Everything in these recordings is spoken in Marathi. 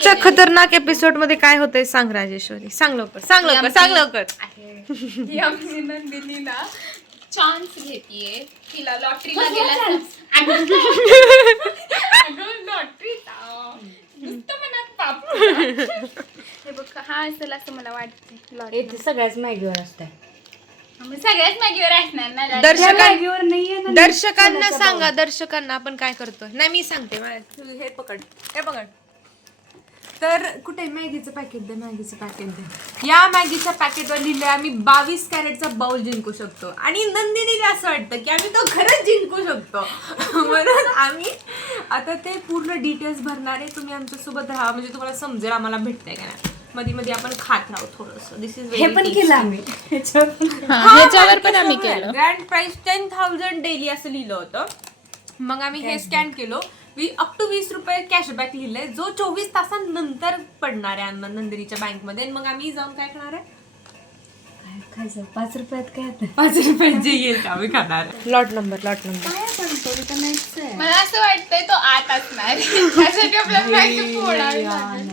खतरनाक एपिसोड मध्ये काय होतंय सांग राजेश्वरी, सांग लवकर सांग लवकर सांग लवकर. नंदिनीला चान्स घेतीये, तिला लॉटरीला गेला नुसतं मनात पाप. हे बघ हा असेल असं मला वाटतंय. सगळ्याच मॅगीवर असतंय. सगळ्याच मॅगीवर असणार ना. दर्शकांना सांगा, दर्शकांना आपण काय करतोय. नाही मी सांगते, हे पकड, हे पकड. तर कुठे मॅगीचं पॅकेट दे, मॅगीचं पॅकेट दे. या मॅगीच्या पॅकेटवर लिहिलंय आम्ही 22 कॅरेटचा बाउल जिंकू शकतो. आणि नंदिनीला असं वाटतं की आम्ही तो खरंच जिंकू शकतो. म्हणून आम्ही आता ते पूर्ण डिटेल्स भरणार आहे. तुम्ही आमच्यासोबत राहा, म्हणजे तुम्हाला समजेल आम्हाला भेटतंय का नाही. मध्ये मध्ये आपण खात राहू थोडंसं. दिस इज हे पण केलं आम्ही. ह्याच्यावर पण आम्ही केलं. ग्रँड प्राइस 10,000 डेली असं लिहिलं होतं. मग आम्ही हे स्कॅन केलं. अप टू 20 रुपये कॅशबॅक लिहिलंय, जो 24 तासांनंतर पडणार आहे नंदिनीच्या बँकमध्ये. मग आम्ही जाऊन काय करणार आहे, खायचं 5 रुपयात काय 5 रुपयात जे येईल आम्ही खाणार. लॉट नंबर मला असं वाटतंय तो आत असणार. त्यासाठी आपल्याला मॅगी फोडावी लागेल.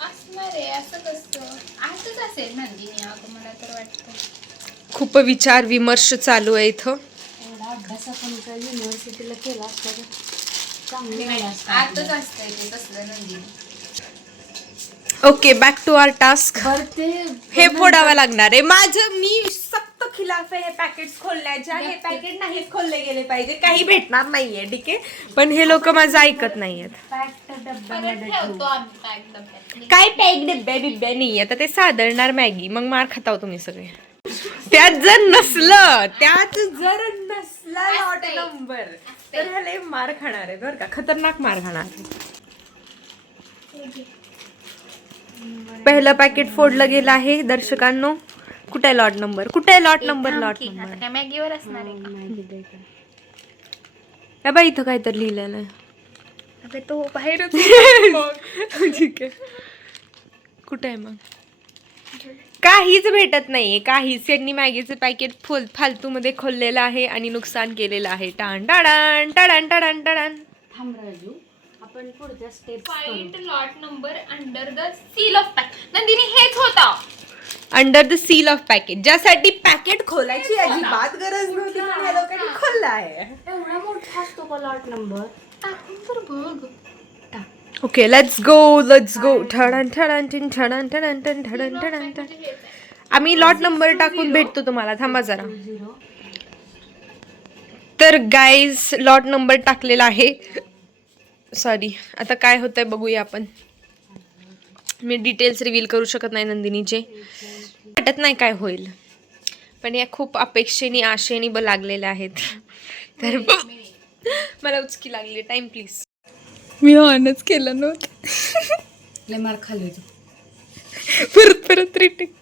असणार आहे असं कसं आतच असेल नंदिनी, अगं मला तर वाटतं. खूप विचार विमर्श चालू आहे इथं. अभ्यास आपण युनिव्हर्सिटीला केला असता तर चांगली आतच असतंय ते तसलं Nandini. Okay, back to our task. हे फोडावं लागणार आहे माझं. मी सक्त खिलाफ आहे हे पॅकेट्स खोलण्याच्या. हे पॅकेट नाही खोलले गेले पाहिजे, काही भेटणार नाहीये, ठीक आहे. पण हे लोक माझं ऐकत नाहीयेत. ठेवतो आम्ही पॅक डब्यात. काय पॅक डब्या बिब्या नाही, आता ते सादळणार मॅगी, मग मार खाताव तुम्ही सगळे. त्यात जर नसलं लॉट नंबर तर ह्याला मार खाणार आहे बरं का, खतरनाक मार खाणार आहे. पहिलं पॅकेट फोडलं गेलं आहे दर्शकांनो. कुठे आहे लॉट नंबर, कुठे आहे लॉट नंबर, लॉट नंबर. काय मॅगीवर असणार आहे का बाई, इथं काहीतरी लिहिलेलं आहे. अगं तो बाहेरच. ठीक आहे, कुठे आहे मग. काहीच भेटत नाहीये, काहीच. यांनी मॅगीचं पॅकेट फालतू मध्ये खोललेलं आहे आणि नुकसान केलेलं आहे. टाण टाडान टाडान टाडान टाडान. थांब राजू, आपण पुढच्या step find lot number under the seal of pack. Nandini हेच होता, under the seal of packet, ज्यासाठी पॅकेट खोलायची अजिबात गरज नव्हती पण या लोकांनी खोलला आहे. एवढा मोठा असतो का लॉट नंबर? टाकून तर बघ. Okay, let's go let's go. ठडन ठडन टिन ठडन ठडन टन ठडन ठडन टन. आम्ही लॉट नंबर टाकून भेटतो तुम्हाला, थांबा जरा. तर गाईज लॉट नंबर टाकलेला आहे. सॉरी, आता काय होतंय बघूया आपण. मी डिटेल्स रिव्हील करू शकत नाही नंदिनीचे, वाटत नाही काय होईल, पण या खूप अपेक्षेने आशेने लागलेल्या आहेत. तर मला उचकी लागली. Time please. मी ऑनच केलं नव्हतं. मार खाल्ली तू. परत रिटेक.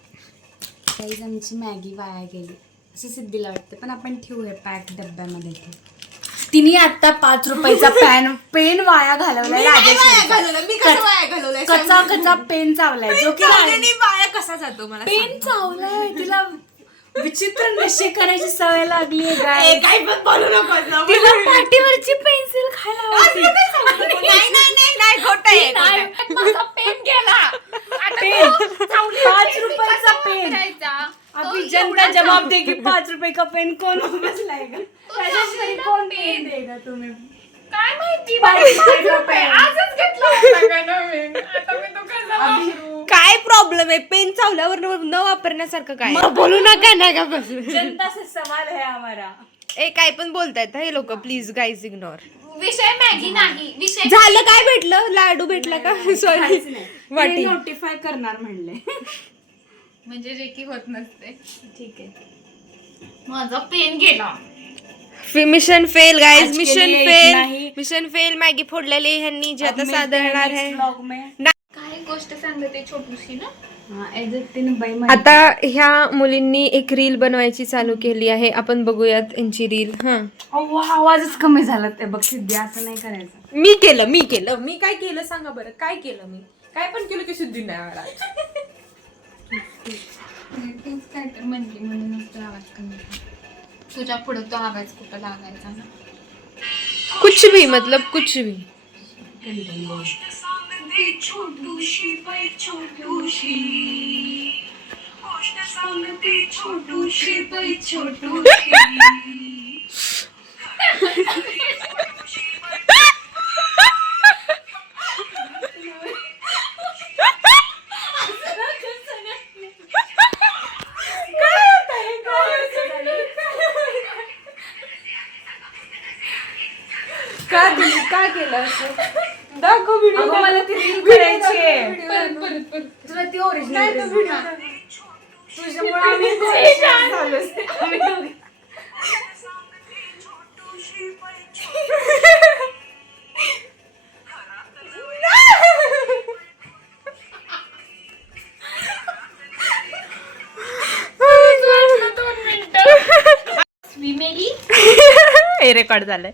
काहीच आमची मॅगी वाया गेली असं सिद्धीला वाटतं, पण आपण ठेवूया पॅक डब्यामध्ये. तिने आता 5 रुपयाचा पेन वाया घालवलाय. कच्चा पेन चावलाय, जो की वाया कसा जातो मला पेन चावलाय. तिला विचित्र नशे करायची सवय लागली आहे. काय पण बोलू नको. तिला पाठीवरची पेन्सिल खायला आवडते. नाही खोटं आहे. माझा पेन गेला. 5 रुपयाचा पेन. अभी जनता जवाब देगी 5 रुपये का पेन कौन वापस लाएगा? राजेश्वरी कौन पेन देगा तुम्हें? काय माहिती 5 रुपये आजच घेतला होता का नवीन. आता मी तो कसा वापरू? काय प्रॉब्लेम आहे, पेन चावल्यावर न वापरण्यासारखं काय. बोलू नका ना का बस. जनता से सवाल है हमारा. काय पण बोलतायत हे लोक. Please guys ignore. विषय मॅगी नाही, विषय झालं. काय भेटलं, लाडू भेटला का. सॉरी, वाटी नोटिफाय करणार म्हणले. म्हणजे जे की होत नसते. ठीक आहे, माझा पेन गेला. मिशन फेल गाईज, आज मिशन केलेली फेल, नाही. Mission fail. मॅगी फोडलेली ह्यांनी जे आता सादळणार आहे. ब्लॉग में काय गोष्ट सांगते छोटूशी ना. आता ह्या मुलींनी एक रील बनवायची चालू केली आहे. आपण बघूयात यांची रील. आवाजच कमी झाला ते बघ सिद्धी, असं नाही करायचं. मी केलं. मी काय केलं सांगा बरं. काय केलं मी, काय पण केलं की शुद्धी नाही मला. तेच काय तर म्हणली म्हणूनच तो आवाज कमी झाला. तुझ्या पुढे तो आवाज कुठं लागायचा ना. कुछ भी मतलब कुछ भी. काय केलं असं दाखव व्हिडिओ. मला ती रील करायची आहे. तुला ती ओरिजिनल तुझ्यामुळे आम्ही दोघी. हे रेकॉर्ड झालंय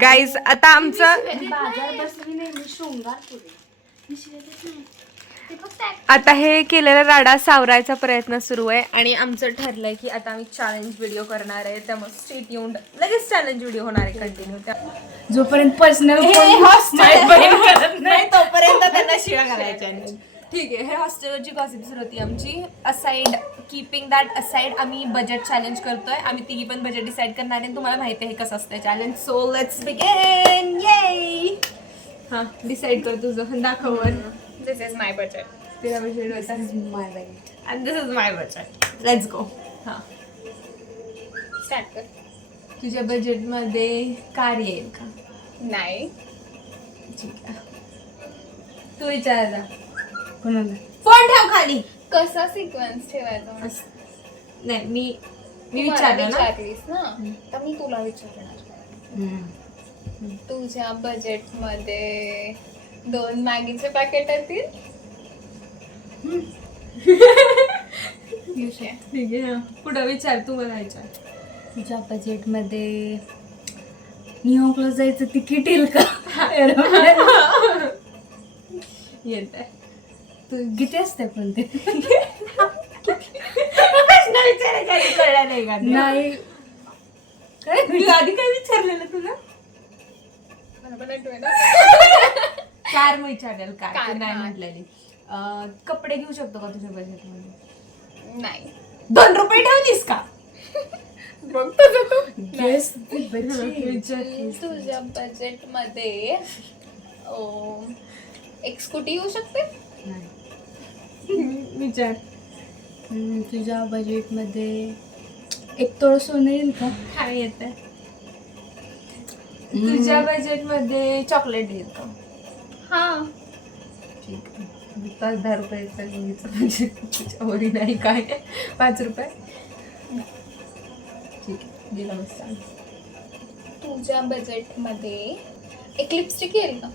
गाईज. आता आमचं बाजार बसली नाही मी शृंगार पुढे आता हे केलेला राडा सावरायचा प्रयत्न सुरू आहे आणि आमचं ठरलंय की आता आम्ही चॅलेंज व्हिडिओ करणार आहे. त्यामुळे स्ट्रीट येऊन लगेच चॅलेंज व्हिडिओ होणार आहे कंटिन्यू. जोपर्यंत पर्सनल नाही तोपर्यंत त्यांना शिव्या घालायच्या नाही. ठीक आहे. हे हॉस्टेलची गॉसिप सुरू होती आमची. असाइड कीपिंग दॅट असाइड आम्ही बजेट चॅलेंज करतोय. आम्ही तिघी पण बजेट डिसाईड करणार आहे. तुम्हाला माहिती आहे हे कसं असतं चॅलेंज. So let's begin. ये हां डिसाईड कर तुझं दाखव. दिस इज माय बजेट. तेरा बजेट होता माय बाई and this is my budget. Let's go. हां स्टार्ट कर. तुझ्या बजेटमध्ये कार येईल का? नाही. ठीक आहे. तू विचार जा. कोणाला फोन ठेव खाली. कसा सिक्वेन्स ठेवायचा? नाही मी मला विचारलं ना. विचारलीस ना तर मी तुला विचारणार. तुझ्या बजेट मध्ये 2 मॅगीचे पॅकेट येतील? ठीक आहे. हां पुढं विचार. तू मला विचार. तुझ्या बजेटमध्ये न्यूयॉर्कला जायचं तिकीट येईल का? येत आहे. तू किती असते पण ते कळलं नाही का? नाही तू आधी काय विचारलेलं तुला? मला पण आठवेना ना. कार मग विचारलेलं कार कार, तू नाही हां. म्हटलेली. कपडे घेऊ शकतो का तुझ्या बजेटमध्ये? नाही. 2 रुपये ठेवलीस का? बघ तुझं तू. गेस विचार. तुझ्या बजेट मध्ये एक स्कूटी येऊ शकते? विचार. तुझ्या बजेटमध्ये 1 तोळ सोनं येईल का? काय येत आहे? तुझ्या बजेटमध्ये चॉकलेट येईल का? हा. ठीक आहे. 5-10 रुपयाचं घ्यायचं म्हणजे तुझ्यावरी नाही काय 5 रुपये. ठीक आहे. दिला मस्त. तुझ्या बजेट मध्ये एक लिपस्टिक येईल का?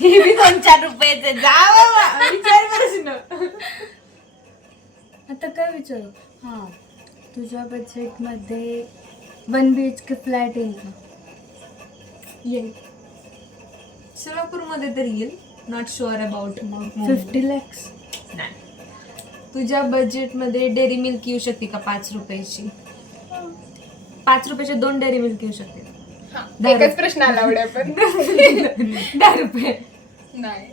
हे बी 2-4 रुपयाचे. जा बाबा विचार प्रश्न. आता काय विचारू? हां तुझ्या बजेटमध्ये 1 BHK फ्लॅट येईल का? येईल. सोलापूरमध्ये तरी येईल. Not sure about 50 lakhs. नाही. तुझ्या बजेटमध्ये डेअरी मिल्क येऊ शकते का 5 रुपयाची? 5 रुपयाचे 2 डेअरी मिल्क येऊ शकते. हा. 10 एकच प्रश्न आला एवढ्या पण. 10 रुपये. नाही.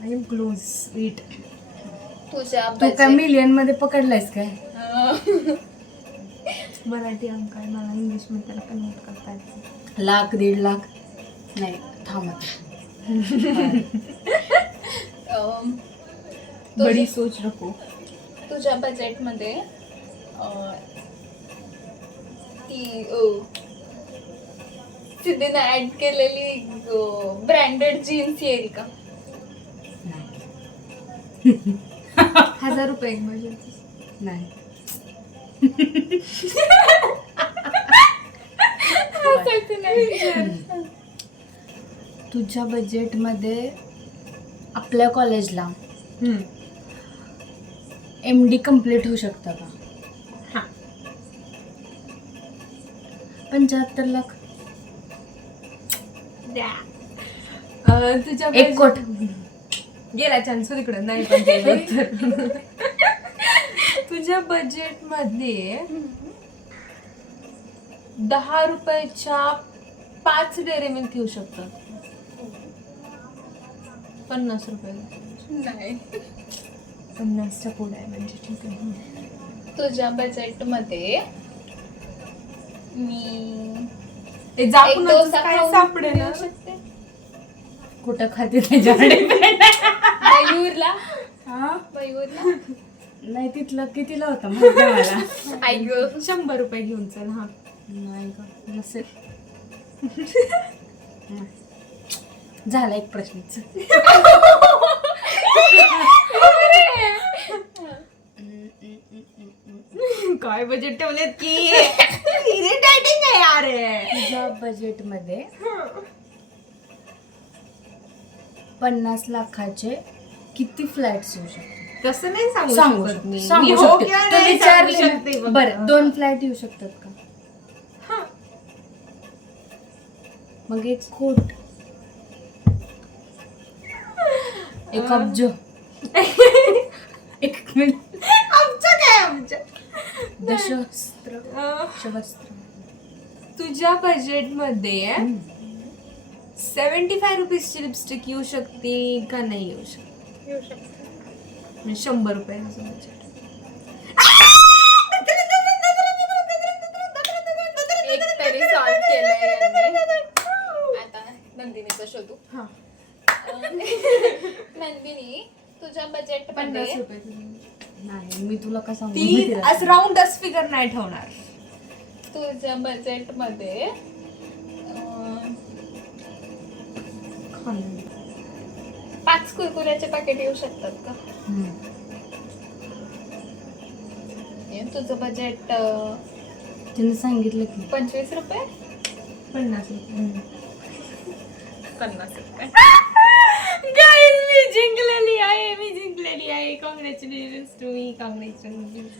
I am close. स्वीट. तुझ्या तू काय मिलियन मध्ये पकडलायस काय? मराठी अंक आहे. मला इंग्लिश मध्ये त्याला कन्वर्ट करता येतं. 1-1.5 लाख नाही थांबत. बडी सोच रखो. तुझ्या बजेट मध्ये ती सिद्धीने ऍड केलेली ब्रँडेड जीन्स येईल का? 1000 रुपये एक बजेट. नाही. तुझ्या बजेटमध्ये आपल्या कॉलेजला MD कम्प्लीट होऊ शकतं का? हां. 75 लाख. द्या. तुझ्या 1 कोट. गेला चान्स तिकडं नाही पण गेलं तर. तुझ्या बजेटमध्ये ₹10 5 डेअरी मिल्क घेऊ शकतात. 50 रुपये. नाही 50च्या पुढे आहे म्हणजे ठीक आहे. तुझ्या बजेटमध्ये मी ते एक जापूनच डोसा काय खाऊन सापडेल येऊ शकते. कुठं खाते त्याच्याकडे मयूरला हा मयूरला नाही तिथलं कितीला होतं माहिती मला. आई गं. 100 रुपये घेऊन चल. हा नाही का नसेल. झाला एक प्रश्नच. काय बजेट ठेवलेत की इरिटेटिंग आहे यार. तुझ्या बजेटमध्ये 50 लाखाचे किती फ्लॅट्स येऊ शकतात? तसं नाही सांगू सांगू शकत मी. सांगू मी हो शकते. किंवा तू नाही सांगू विचारले शकते ना. बघ. बरं 2 फ्लॅट येऊ शकतात का? हा. मग एक कोट, एक अब्ज, एक मिनिट, आमचं काय आमच्या दशस्त्र, शवस्त्र. तुझ्या बजेटमध्ये 75 रुपीजची लिपस्टिक येऊ शकते का नाही येऊ शकते? येऊ शकते. म्हणजे 100 रुपये बजेट. एक तरी सॉल्व केलंय यांनी. आता नंदिनीचं शोधू. हा. नंदिनी तुझ्या बजेटमध्ये 50 रुपये. नाही मी तुला का सांगू? ती माहिती असं राऊंडच फिगर नाही ठेवणार. तुझ्या बजेटमध्ये 5 कुरकुऱ्याचे पॅकेट येऊ शकतात का? तुझं बजेट तिने सांगितलं की 25 रुपये 50 रुपये. 50 रुपये. Guys, मी जिंकलेली आहे. Congratulations to me.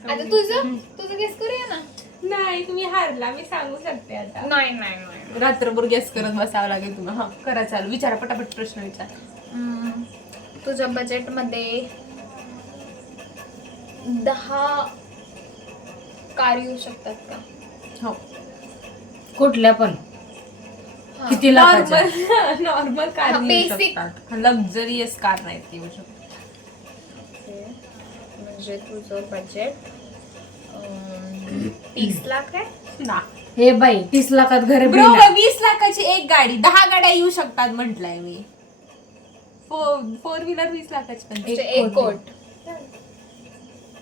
आता तुझं गेस करूया ना. नाही तुम्ही हारला. मी सांगू शकते आता. नाही नाही नाही रात्रभर गेस करत बसावं लागेल तुला. हा करा चालू. विचारा पटापट प्रश्न विचार. तुझ्या बजेटमध्ये 10 कार येऊ शकतात का? हो. कुठल्या पण हा. किती लाखाच्या? नॉर्मल कार हा, येऊ basic. शकतात. लक्झरियस कार नाहीत येऊ शकतात. म्हणजे तुझं बजेट 30 लाख आहे ना हे बाई 30 लाखात घर ब्रो 20 लाखाची एक गाडी 10 गाड्या येऊ शकतात म्हटलंय मी. 4 व्हीलर 20 लाखाची पण. म्हणजे एक कोट.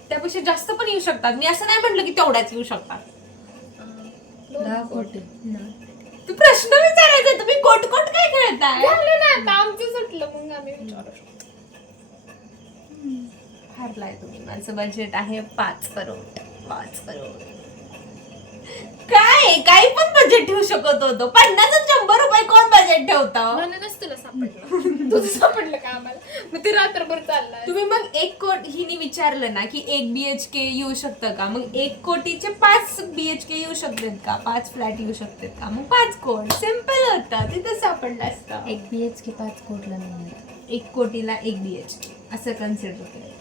त्यापेक्षा जास्त पण येऊ शकतात. मी असं नाही म्हटलं की तेवढ्याच येऊ शकतात. 10 कोटी. तू प्रश्न विचारायचा. तुम्ही कोट काय खेळताय? झालं ना आता आमचं सुटलं मग आम्ही विचारू शकतो. हारलाय तुम्ही. माझं बजेट आहे 5 करोड. 5 करोड. काय काही पण बजेट ठेवू शकत होतो. 50 आणि 100 रुपये कोण बजेट ठेवतं? म्हणूनच तुला सापडलं. तुझं सापडलं का आम्हाला? मग ते रात्रभर चाललाय. तुम्ही मग 1 कोटी हिने विचारलं ना की 1 BHK येऊ शकतं का? मग 1 कोटीचे 5 BHK येऊ शकतात का? 5 फ्लॅट येऊ शकतात का? मग 5 कोट. सिम्पल होतं. तिथं सापडलं असतं. 1 BHK 5 कोटला नाही. 1 कोटीला 1 BHK असं कन्सिडर केलं.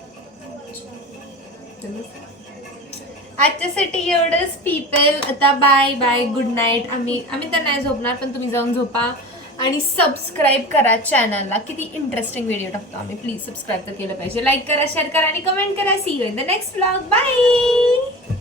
आजच्यासाठी एवढंच पीपल. आता बाय गुड नाईट. आम्ही तर नाही झोपणार पण तुम्ही जाऊन झोपा आणि सबस्क्राईब करा चॅनलला. किती इंटरेस्टिंग व्हिडिओ टाकतो आम्ही. प्लीज सबस्क्राईब तर केलं पाहिजे. लाईक करा, शेअर करा आणि कमेंट करा. See you in the next vlog. Bye.